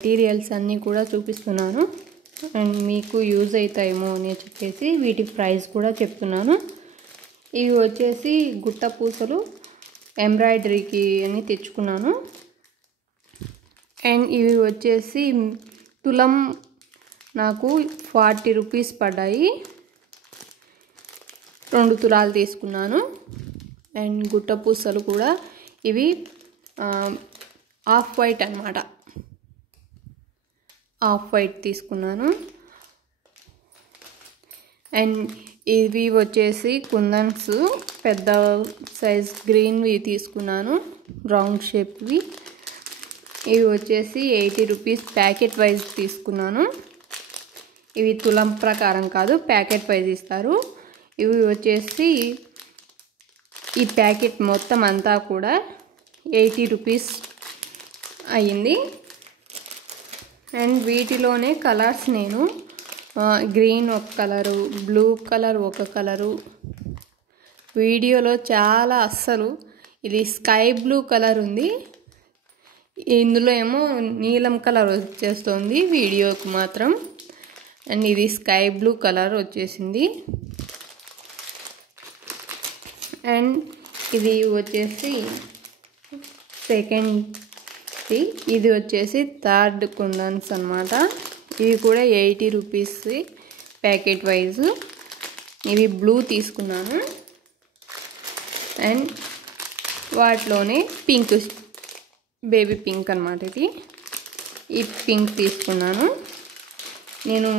Materials అన్నీ కూడా చూపిస్తున్నాను అండ్ మీకు యూజ్ అవుతాయేమో అని చెప్పేసి వీటి ప్రైస్ కూడా చెప్తున్నాను. ఇవి వచ్చేసి గుట్ట పూసలు ఎంబ్రాయిడరీకి అని తెచ్చుకున్నాను. అండ్ ఇవి వచ్చేసి తులం నాకు 40 రూపీస్ పడ్డాయి. 2 తులాలు తీసుకున్నాను. అండ్ గుట్ట పూసలు కూడా ఇవి ఆఫ్ వైట్ అన్నమాట, ఆఫ్ వైట్ తీసుకున్నాను. అండ్ ఇవి వచ్చేసి కుందన్స్ పెద్ద సైజ్ గ్రీన్వి తీసుకున్నాను, రౌండ్ షేప్వి. ఇవి వచ్చేసి 80 రూపీస్ ప్యాకెట్ వైజ్ తీసుకున్నాను. ఇవి తులం ప్రకారం కాదు, ప్యాకెట్ వైజ్ ఇస్తారు. ఇవి వచ్చేసి ఈ ప్యాకెట్ మొత్తం అంతా కూడా 80 రూపీస్ అయ్యింది. అండ్ వీటిలోనే కలర్స్ నేను గ్రీన్ ఒక కలరు, బ్లూ కలర్ ఒక కలరు, వీడియోలో చాలా అస్సలు ఇది స్కై బ్లూ కలర్ ఉంది, ఇందులో ఏమో నీలం కలర్ వచ్చేస్తుంది వీడియోకి మాత్రం. అండ్ ఇది స్కై బ్లూ కలర్ వచ్చేసింది. అండ్ ఇది వచ్చేసి సెకండ్ది, ఇది వచ్చేసి థర్డ్ కుందన్స్ అన్నమాట. ఇవి కూడా 80 రూపీస్ ప్యాకెట్ వైజ్. ఇవి బ్లూ తీసుకున్నాను. అండ్ వాటిలోనే పింక్, బేబీ పింక్ అన్నమాట. ఈ పింక్ తీసుకున్నాను. నేను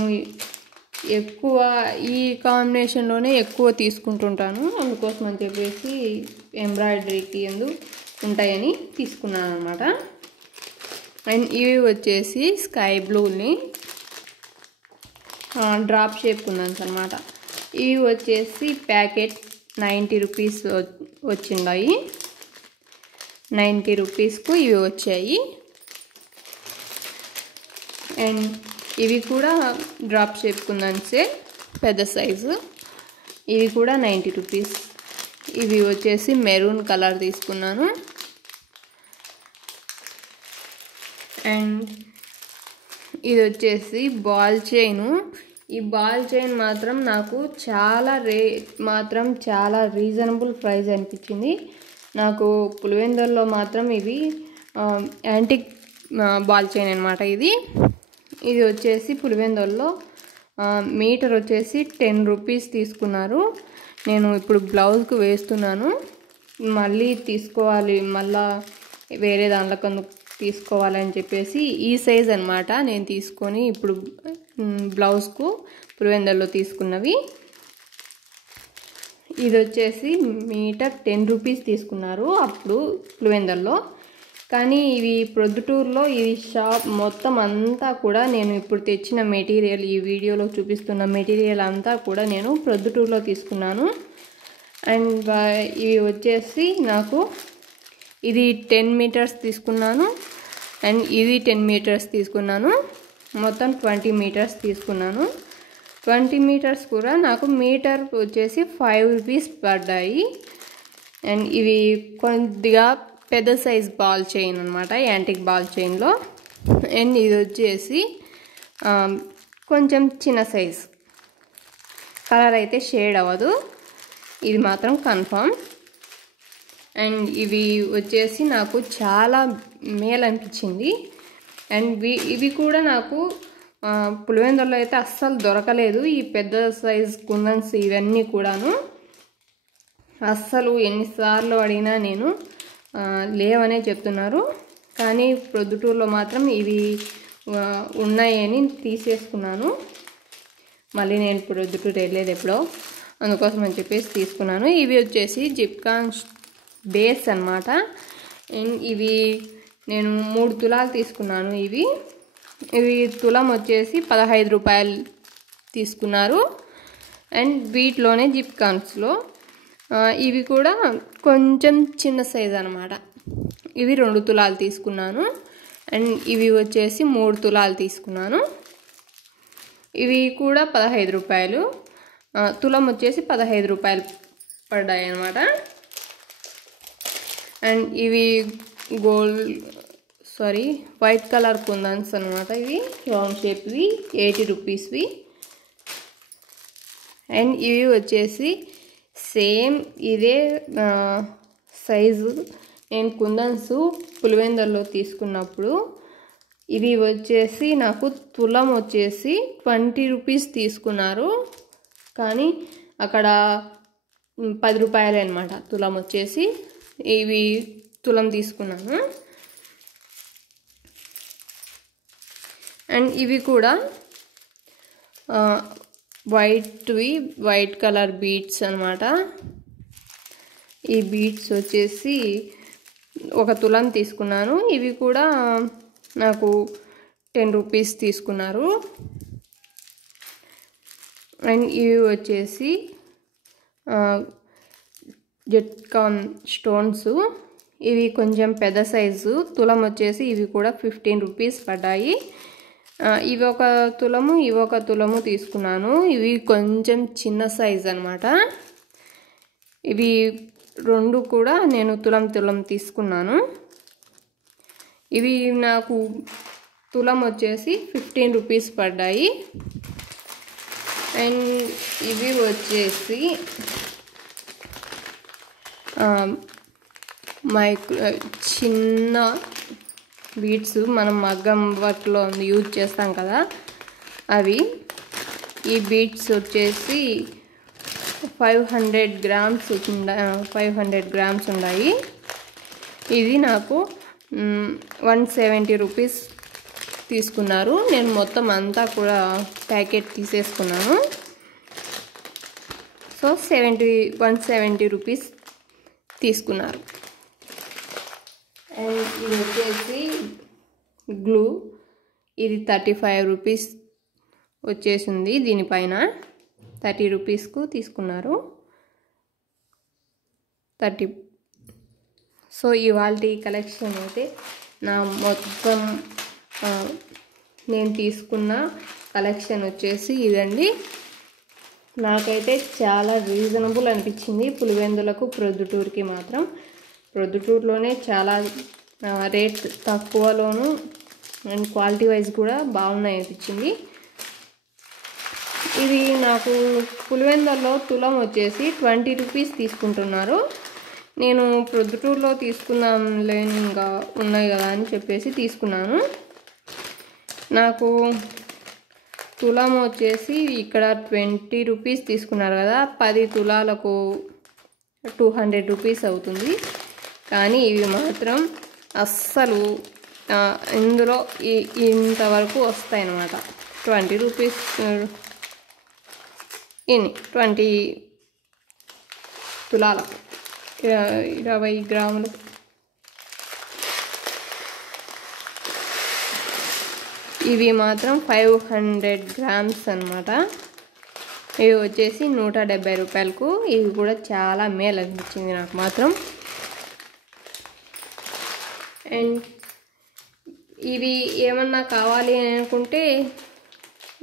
ఎక్కువ ఈ కాంబినేషన్లోనే ఎక్కువ తీసుకుంటుంటాను, అందుకోసం అని చెప్పేసి ఎంబ్రాయిడరీకి ఉంటాయని తీసుకున్నాను అనమాట. అండ్ ఇవి వచ్చేసి స్కై బ్లూని డ్రాప్ షేప్ కుందన్స్ అనమాట. ఇవి వచ్చేసి ప్యాకెట్ 90 రూపీస్ వచ్చిండాయి. 90 రూపీస్కు ఇవి వచ్చాయి. అండ్ ఇవి కూడా డ్రాప్ షేప్ కుందన్సే, పెద్ద సైజు. ఇవి కూడా 90 రూపీస్. ఇవి వచ్చేసి మెరూన్ కలర్ తీసుకున్నాను. అండ్ ఇది వచ్చేసి బాల్ చైను. ఈ బాల్ చైన్ మాత్రం నాకు చాలా రీజనబుల్ ప్రైస్ అనిపించింది. నాకు పులివెందుల్లో మాత్రం ఇవి యాంటిక్ బాల్ చైన్ అనమాట. ఇది వచ్చేసి పులివెందుల్లో మీటర్ వచ్చేసి 10 రూపీస్ తీసుకున్నారు. నేను ఇప్పుడు బ్లౌజ్కు వేస్తున్నాను, మళ్ళీ తీసుకోవాలి, మళ్ళా వేరే దాంట్లో తీసుకోవాలని చెప్పేసి ఈ సైజ్ అనమాట నేను తీసుకొని ఇప్పుడు బ్లౌజ్కు పులివెందుల్లో తీసుకున్నవి. ఇది వచ్చేసి మీటర్ 10 రూపీస్ తీసుకున్నారు అప్పుడు పులివెందుల్లో. కానీ ఇవి ప్రొద్దుటూరులో ఇది షాప్ మొత్తం అంతా కూడా నేను ఇప్పుడు తెచ్చిన మెటీరియల్, ఈ వీడియోలో చూపిస్తున్న మెటీరియల్ అంతా కూడా నేను ప్రొద్దుటూరులో తీసుకున్నాను. అండ్ ఇవి వచ్చేసి నాకు ఇది 10 మీటర్స్ తీసుకున్నాను. అండ్ ఇది 10 మీటర్స్ తీసుకున్నాను. మొత్తం 20 మీటర్స్ తీసుకున్నాను. 20 మీటర్స్ కూడా నాకు మీటర్ వచ్చేసి 5 రూపీస్ పడ్డాయి. అండ్ ఇవి కొద్దిగా పెద్ద సైజ్ బాల్ చైన్ అనమాట, యాంటిక్ బాల్ చైన్లో. అండ్ ఇది వచ్చేసి కొంచెం చిన్న సైజ్, కలర్ అయితే షేడ్ అవ్వదు, ఇది మాత్రం కన్ఫర్మ్. అండ్ ఇవి వచ్చేసి నాకు చాలా మేలు అనిపించింది. అండ్ ఇవి కూడా నాకు పులివెందుల్లో అయితే అస్సలు దొరకలేదు. ఈ పెద్ద సైజ్ కుందన్స్ ఇవన్నీ కూడాను అస్సలు ఎన్నిసార్లు అడిగినా నేను లేవనే చెప్తున్నారు. కానీ ప్రొద్దుటూరులో మాత్రం ఇవి ఉన్నాయని తీసేసుకున్నాను. మళ్ళీ నేను ప్రొద్దుటూరు వెళ్ళేది ఎప్పుడో, అందుకోసం అని చెప్పేసి తీసుకున్నాను. ఇవి వచ్చేసి జిప్కాన్ బేస్ అన్నమాట. అండ్ ఇవి నేను 3 తులాలు తీసుకున్నాను. ఇవి తులం వచ్చేసి 15 రూపాయలు తీసుకున్నారు. అండ్ వీటిలోనే జిప్కాన్స్లో ఇవి కూడా కొంచెం చిన్న సైజ్ అనమాట. ఇవి 2 తులాలు తీసుకున్నాను. అండ్ ఇవి వచ్చేసి 3 తులాలు తీసుకున్నాను. ఇవి కూడా 15 రూపాయలు, తులం వచ్చేసి 15 రూపాయలు పడ్డాయి అన్నమాట. అండ్ ఇవి గోల్డ్ సారీ వైట్ కలర్ కుందన్స్ అనమాట. ఇవి రౌండ్ షేప్వి 80 రూపీస్వి. అండ్ ఇవి వచ్చేసి సేమ్ ఇదే సైజు నేను కుందన్స్ పులివెందుల్లో తీసుకున్నప్పుడు ఇవి వచ్చేసి నాకు తులం వచ్చేసి 20 రూపీస్ తీసుకున్నారు. కానీ అక్కడ 10 రూపాయలే అనమాట తులం వచ్చేసి. ఇవి తులం తీసుకున్నాను. అండ్ ఇవి కూడా వైట్ కలర్ బీడ్స్ అనమాట. ఈ బీడ్స్ వచ్చేసి 1 తులం తీసుకున్నాను. ఇవి కూడా నాకు 10 రూపీస్ తీసుకున్నారు. అండ్ ఇవి వచ్చేసి జెట్కాన్ స్టోన్స్. ఇవి కొంచెం పెద్ద సైజు. తులం వచ్చేసి ఇవి కూడా 15 రూపీస్ పడ్డాయి. ఇవి 1 తులము ఇవి 1 తులము తీసుకున్నాను. ఇవి కొంచెం చిన్న సైజ్ అనమాట. ఇవి 2 కూడా నేను తులం తీసుకున్నాను. ఇవి నాకు తులం వచ్చేసి 15 రూపీస్ పడ్డాయి. అండ్ ఇవి వచ్చేసి చిన్న బీడ్స్ మనం మగ్గం వర్క్లో యూజ్ చేస్తాం కదా అవి. ఈ బీడ్స్ వచ్చేసి 500 గ్రామ్స్ ఉన్నాయి. ఇది నాకు 170 రూపీస్ తీసుకున్నారు. నేను మొత్తం అంతా కూడా ప్యాకెట్ తీసేసుకున్నాను. సో 170 రూపీస్ తీసుకున్నారు. అండ్ ఇది వచ్చేసి గ్లూ. ఇది 35 రూపీస్ వచ్చేసింది. దీనిపైన 30 రూపీస్కు తీసుకున్నారు. 30. సో ఇవాల్టి కలెక్షన్ అయితే నా మొత్తం నేను తీసుకున్న కలెక్షన్ వచ్చేసి ఇదండి. నాకైతే చాలా రీజనబుల్ అనిపించింది పులివెందులకు ప్రొద్దుటూరుకి మాత్రం. ప్రొద్దుటూరులోనే చాలా రేట్ తక్కువలోను అండ్ క్వాలిటీ వైజ్ కూడా బాగున్నాయి అనిపించింది. ఇది నాకు పులివెందుల్లో తులం వచ్చేసి 20 రూపీస్ తీసుకుంటున్నారు. నేను ప్రొద్దుటూరులో తీసుకున్నానులే ఇంకా ఉన్నాయి కదా అని చెప్పేసి తీసుకున్నాను. నాకు తులం వచ్చేసి ఇక్కడ 20 రూపీస్ తీసుకున్నారు కదా, 10 తులాలకు 200 రూపీస్ అవుతుంది. కానీ ఇవి మాత్రం అస్సలు ఇందులో ఇంతవరకు వస్తాయి అన్నమాట. 20 రూపీస్ 20 తులాలకు 20 గ్రాములు. ఇవి మాత్రం 500 గ్రామ్స్ అన్నమాట. ఇవి వచ్చేసి 170 రూపాయలకు. ఇవి కూడా చాలా మేలు అనిపించింది నాకు మాత్రం. అండ్ ఇవి ఏమన్నా కావాలి అని అనుకుంటే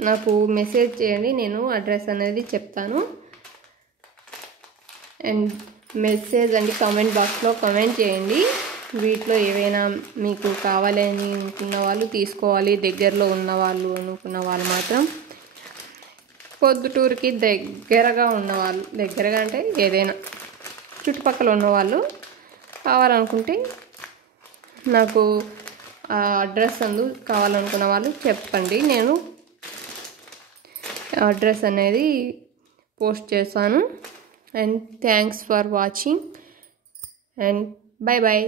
నాకు మెసేజ్ చేయండి, నేను అడ్రస్ అనేది చెప్తాను. అండ్ మెసేజ్ అండి కామెంట్ బాక్స్లో కామెంట్ చేయండి. వీటిలో ఏవైనా మీకు కావాలని అనుకున్న వాళ్ళు తీసుకోవాలి, దగ్గరలో ఉన్నవాళ్ళు అనుకున్న వాళ్ళు మాత్రం పొద్దుటూరుకి దగ్గరగా ఉన్నవాళ్ళు, దగ్గరగా అంటే ఏదైనా చుట్టుపక్కల ఉన్నవాళ్ళు కావాలనుకుంటే నాకు ఆ అడ్రస్ కావాలనుకున్న వాళ్ళు చెప్పండి, నేను అడ్రస్ అనేది పోస్ట్ చేస్తాను. And thanks for watching and bye bye.